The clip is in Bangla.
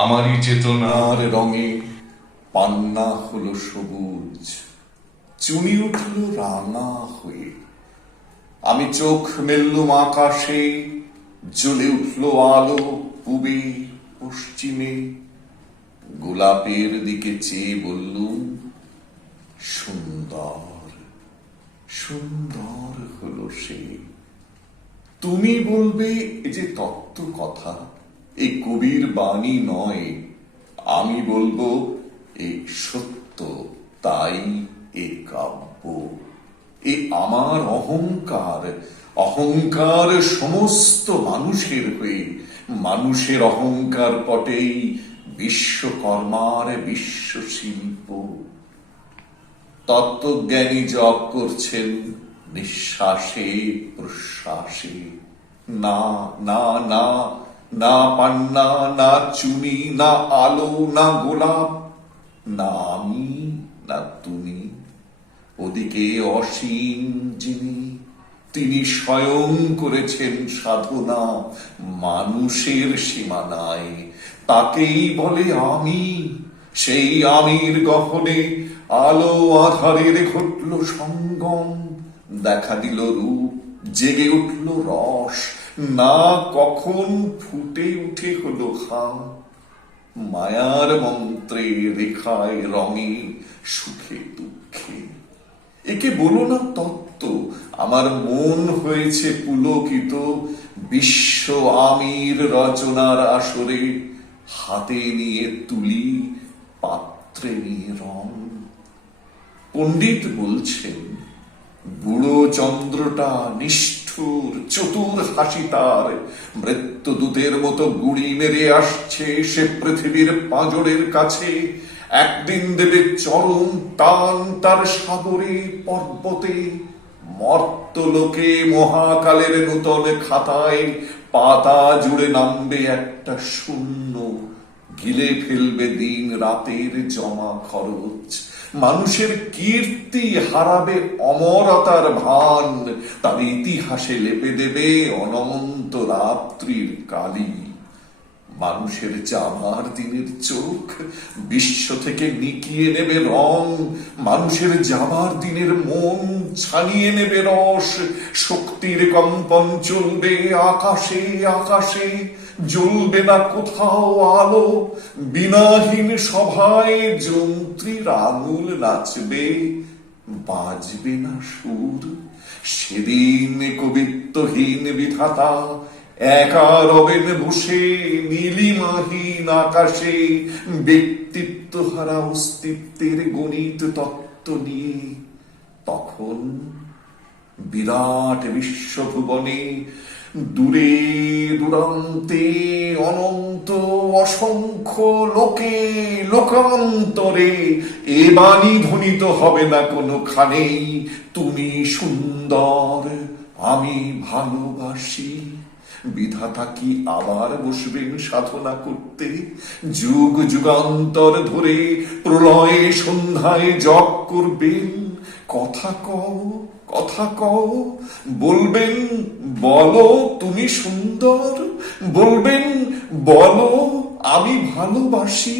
আমারই চেতনার রঙে পান্না হলো সবুজ চুনি উঠল রাঙা হয়ে আমি চোখ মেললুম আকাশে জ্বলে উঠল আলো পূবে পশ্চিমে গোলাপের দিকে চেয়ে বললুম সুন্দর সুন্দর হলো সে তুমি বলবে যে তত্ত্ব কথা এই কবির বাণী নয় আমি বলবো এই সত্য তাই এ কাব্য এ আমার অহংকার অহংকার সমস্ত মানুষের হয়ে মানুষের অহংকার পটেই বিশ্বকর্মার বিশ্ব শিল্প তত্ত্বজ্ঞানী জপ করছেন নিঃশ্বাসে প্রশ্বাসে না না না না পান্না না চুনি না আলো না গোলাপ না আমি না তুমি ওদিকে অসীম যিনি তিনি স্বয়ং করেছেন সাধনা মানুষের সীমানায় তাকেই বলে আমি সেই আমির গহনে আলো আধারের ঘটল সঙ্গম দেখা দিল রূপ জেগে উঠল রস না কখন ফুটে উঠে হলো হাম মায়ার মন্ত্রে রেখায় রঙে সুখে দুঃখে একে বলো না তত্ত্ব আমার মন হয়েছে পুলকিত বিশ্ব আমির রচনার আসরে হাতে নিয়ে তুলি পাত্রে নিয়ে রং পণ্ডিত বলছেন বুড়ো চন্দ্রটা নিশ্চয় চতুর হাসি তার মৃত্যুদূতের মতো গুড়ি মেরে আসছে সে পৃথিবীর পাঁজরের কাছে একদিন দেবে চরম টান তার সাগরে পর্বতে মর্তলোকে মহাকালের নূতন খাতায় পাতা জুড়ে নামবে একটা শূন্য গিলে ফেলবে দিন রাতের জমা খরচ মানুষের কীর্তি হারাবে অমরতার ভান তার ইতিহাসে লেপে দেবে অনমন্ত রাত্রির কালি মানুষের জামার দিনের চোখ বিশ্ব থেকে নিকিয়ে নেবে রং মানুষের জামার দিনের মন ছানিয়ে নেবে রস শক্তির কম্পন চলবে আকাশে আকাশে জ্বলবে না কোথাও আলো বিনাহীন সভায় যন্ত্রীর আঙুল নাচবে বাজবে না সুর সেদিন কবিত্বহীন বিধাতা একা রবেন বসে নীলিমাহীন আকাশে ব্যক্তিত্ব হারা অস্তিত্বের গণিত তত্ত্ব নিয়ে তখন বিরাট বিশ্বভুবনে দূরে দূরান্তে অনন্ত অসংখ্য লোকে লোকান্তরে এ বাণী ধ্বনিত হবে না কোনোখানেই তুমি সুন্দর আমি ভালোবাসি বিধাতা কি আবার বসবেন সাধনা করতে যুগ যুগান্তর ধরে প্রলয়ে সন্ধ্যায় জপ করবেন কথা কও কথা কও বলবেন বলো তুমি সুন্দর বলবেন বলো আমি ভালোবাসি